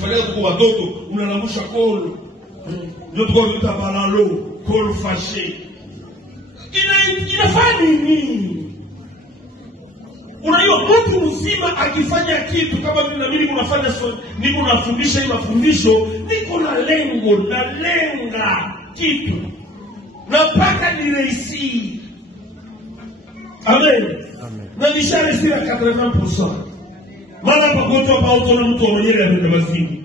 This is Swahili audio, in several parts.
tulifanya kwa watoto unalamusha kolo. Ndio tukaita balalo, kolo fashe. Inafanya nini? Unajua mtu mzima akifanya kitu kama vile mimi kunafanya niko nafundisha hii mafundisho, niko na lengo, na lenga kitu. Na mpaka nireisi. Amen. Amen. Na nishare sira 80%. Mara pakoto hapa utaona mtu mwenyewe anaenda mazimu.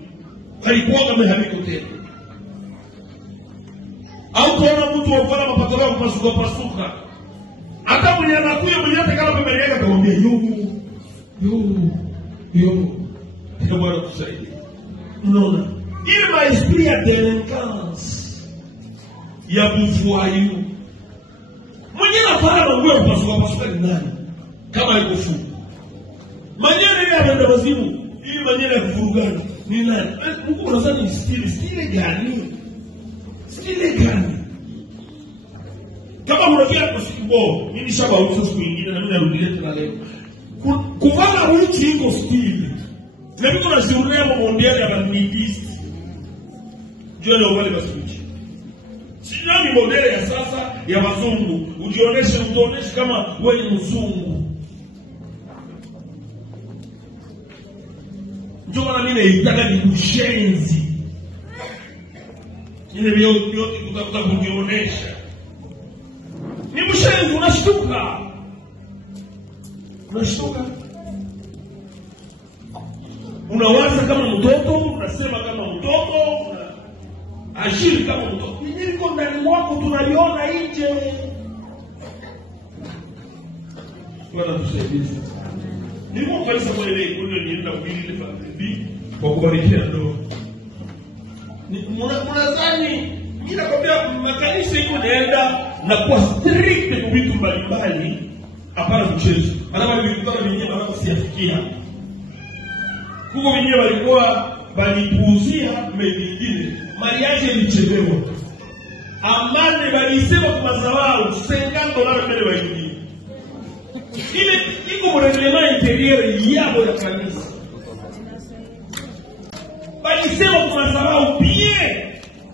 Alikuwa kama hamiko tena. Au utaona mtu wafanya mapato yao pasuka. Hata mwenye anakuja mwenye hata kama pembeni yake atamwambia yo. Ndio bwana tusaidie. Unaona? Ile maesprit ya delinquence ya buvuayu. Mwenye anafanya mambo ya pasuka ni nani? Kama yuko fu. Manyere ile anaenda wazimu, hii manyere ya kufurugana ni nani? Mungu anasema ni stile gani? Stile gani? Kama mnafia kusikibo, mimi nishabauliza siku nyingine na mimi narudia tena leo. Kuvala uchi iko stile. Na mimi tunashuhudia mondial ya banditist. Jua leo wale basuchi. Sina ni modeli ya sasa ya wazungu. Ujioneshe kama wewe ni mzungu. Ndio maana mimi naitaka ni mshenzi. Ile yote kutafuta kujionesha. Ni mshenzi, unashtuka. Unawaza kama mtoto, unasema kama mtoto, ashiri kama mtoto. Nini liko ndani mwako tunaliona nje. Bwana tusaidie. Niko kanisa kwa ile kundi nienda kuhili ile family kwa kubarikia ndoa. Mnadhani mimi nakwambia makanisa iko naenda na kwa strict kwa vitu mbalimbali hapana mchezo. Maana vilikutana wenyewe wanasiafikia. Kuko wenyewe walikuwa balipuuzia mengine. Mariage ilichelewa. Amane balisema kwa mazawao $50 mbele waingie. Ile iko mrejelema interior yao ya kanisa. Balisema kwa mazawao pie.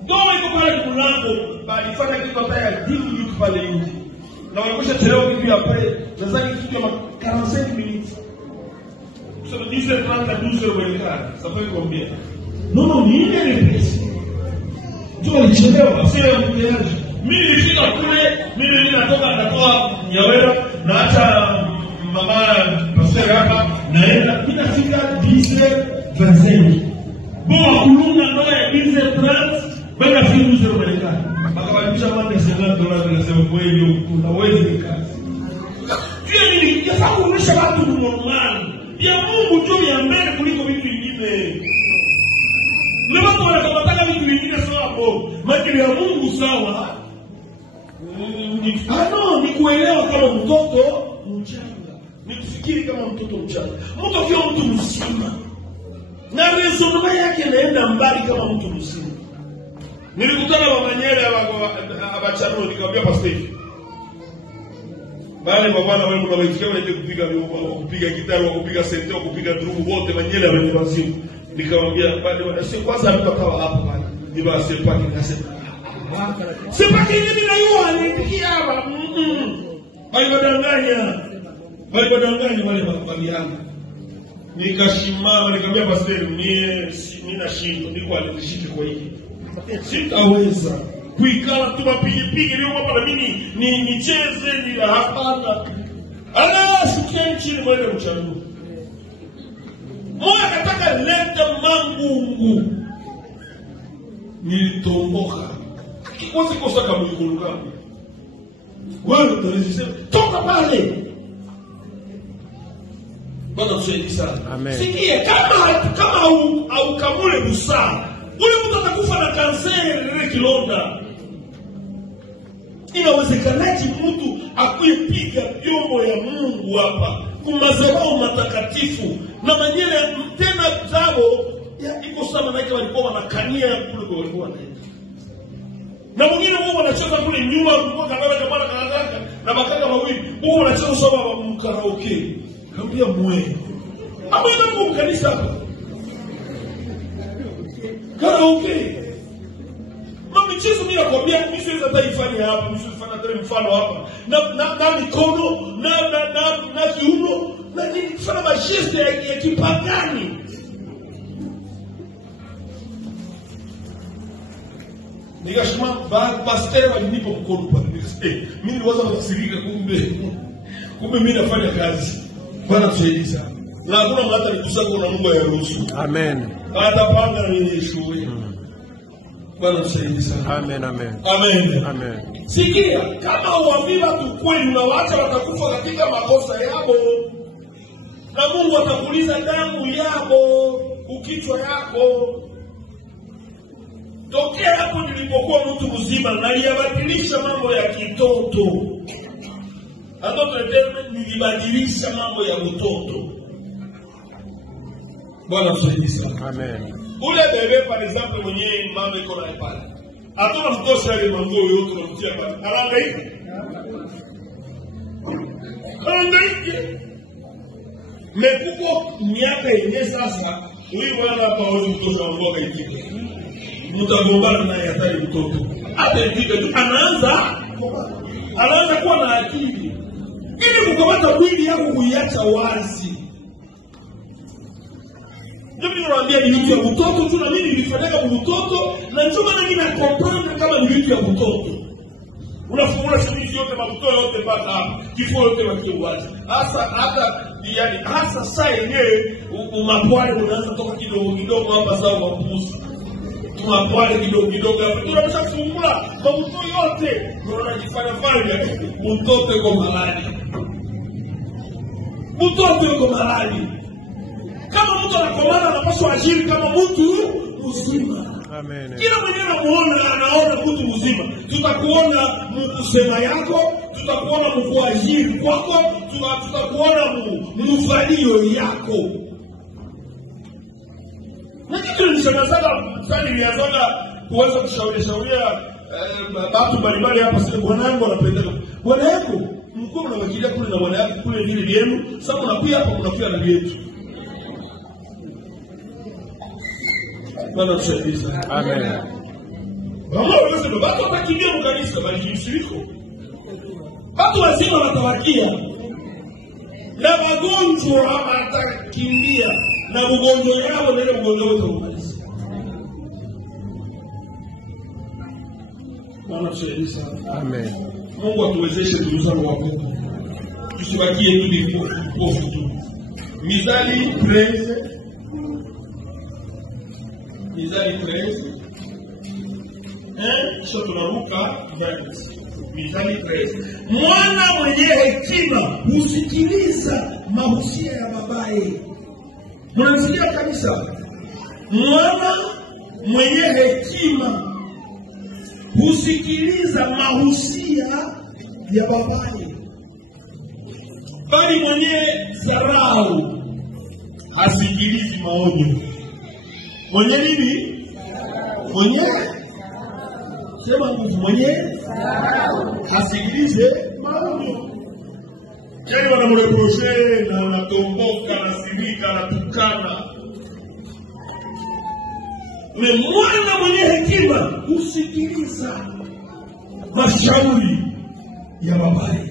Domo iko pale mlango, balifanya kitu hata dini yuko pale nje. Na walikosha chelewa kitu ya pale, nadhani kitu ya 45 minutes. Sasa dice 30 welekana, safari kuambia. No, ni ile pesa. Ndio alichelewa, sio mteaji. Mimi nilifika kule, mimi natoka Nyawera na hata mama pastor hapa naenda ninafika 10:25. Bora kulunga ndoa ya 10:30, bado fikiru zero Marekani. Akabadilisha mande $50 nasema kweli unaweza kazi. Pia nini yafaa kuonesha watu normal. Ya Mungu ndio ya mbele kuliko vitu vingine. Na watu wanataka vitu vingine sawa hapo. Maana ya Mungu sawa. Ni kuelewa kama mtoto mchanga. Ni kufikiri kama mtoto mchanga. Mtu akiwa mtu mzima. Na resonema yake inaenda mbali kama mtu mzima. Nilikutana na Manyere abachano nikamwambia pastor. Bali bwana wale mnawaisikia wanaje kupiga gitara, kupiga sente, kupiga drum wote Manyere ameniwazimu. Nikamwambia bali sio kwanza mtakawa hapo bali. Ni basi paki nasema. Sema kingine na yeye alipigia hapa. Walidanganya wale mafamilia. Nikashimama nikamwambia pastor mimi sina shindo, niko alizishike kwa hiki. Sitaweza kuikala tu mapigipigi leo hapa na mimi nicheze ni la hapana. Sikia nchini mwele mchangu. Moja kataka leta mangungu. Nilitomboka. Kikosi kosa kama mkulukani. Wewe utanisema toka pale. Bwana tusaidie sana. Amen. Sikia kama au kamule busaa. Ule mtu atakufa na kanseri ile kilonda. Inawezekanaje mtu akuipiga vyombo ya Mungu hapa kumazao matakatifu na Manyere tena zao ya iko sana na walikuwa wanakania kule kwa walikuwa wanaenda. Na mwingine wao wanacheza kule nyuma kwa kanala kama kanadaka na makaka mawili wao wanacheza sawa mkaraoke. Kaambia mwe. Hapo ndio kanisa hapa. Karaoke. Michezo mimi nakwambia mimi siwezi hata ifanye hapa, mimi siwezi fanya tena mfano hapa. Na mikono, na kiuno, na nini kufanya mashiste ya kipagani. Nikashima pastor walinipa mkono kwa mimi. Mimi niliwaza kusirika kumbe mimi nafanya kazi. Bwana tusaidie sana. Na hakuna mtu nikusaka na Mungu ya ruhusu. Amen. Hata panga ni shule. Bwana tusaidie sana. Amen, amen. Amen. Amen. Sikia, kama uamini watu kweli unawaacha watakufa katika makosa yao. Na Mungu atakuuliza damu yako, ukichwa yako. Tokea hapo nilipokuwa mtu mzima naliyabadilisha mambo ya kitoto. Hapo nilibadilisha mambo ya mtoto. Bwana tusaidie sana. Amen. Ule bebe par exemple mwenye mama iko na pale. Hatuna mtosha ile mambo yote tunamtia pale. Hangaike. Mekuko miaka yenyewe sasa, huyu bwana hapa hawezi kutosha mambo yake. Mtagombana naye hatari mtoto. Hata ikija anaanza kuwa na akili. Ili kukamata mwili yako kuiacha wazi. Mimi naambia ni vitu ya mtoto tu, na mimi nilifanyaka mtoto na ndio maana mimi nakomprendre kama ni vitu ya mtoto. Unafungua sisi yote mabuto yote mpaka hapa. Kifo yote wakiwaza. Hasa saa yenyewe umapwale unaanza toka kidogo hapa sawa mapusi. Tumapwale kidogo hapa. Tunamsha kufungula mabuto yote. Tunajifanya fanya mtoto yuko malali. Mtoto yuko malali. Kama mtu anakomana anapaswa ajiri kama mtu mzima. Amen. Kila mwenye anaona mtu mzima. Tutakuona mkusema yako, tutakuona mkuajiri kwako, tutakuona mvalio yako. Na kitu nilishangaza sana nilianza kuanza kushauria watu mbalimbali hapa sasa bwanangu anapenda. Bwana yako mkuu mnawakilia kule na bwana yako kule vile yenu, sasa mnakuja hapa mnakuja na yetu. Bwana tusaidie. Amen. Watu watakimbia mkanisa bali kimshiriko. Watu wazima watawakia. Na wagonjwa watakimbia na ugonjwa yao ndio ugonjwa wote umaliza. Bwana tusaidie. Amen. Mungu atuwezeshe tuzame wako. Tusibakie tu ni pofu tu. Mithali 13 Mithali 13. Kisha tunaruka Mithali 13. Mwana mwenye hekima husikiliza mahusia ya babaye. Mnasikia kabisa? Mwana mwenye hekima husikiliza mahusia ya babaye. Bali mwenye dharau hasikilizi maonyo. Mwenye nini? Mwenye sema nguvu. Mwenye hasikilize maonyo. Yaani wanamreproshe na wanatomboka na simika na tukana. Mwana mwenye hekima husikiliza mashauri ya babaye.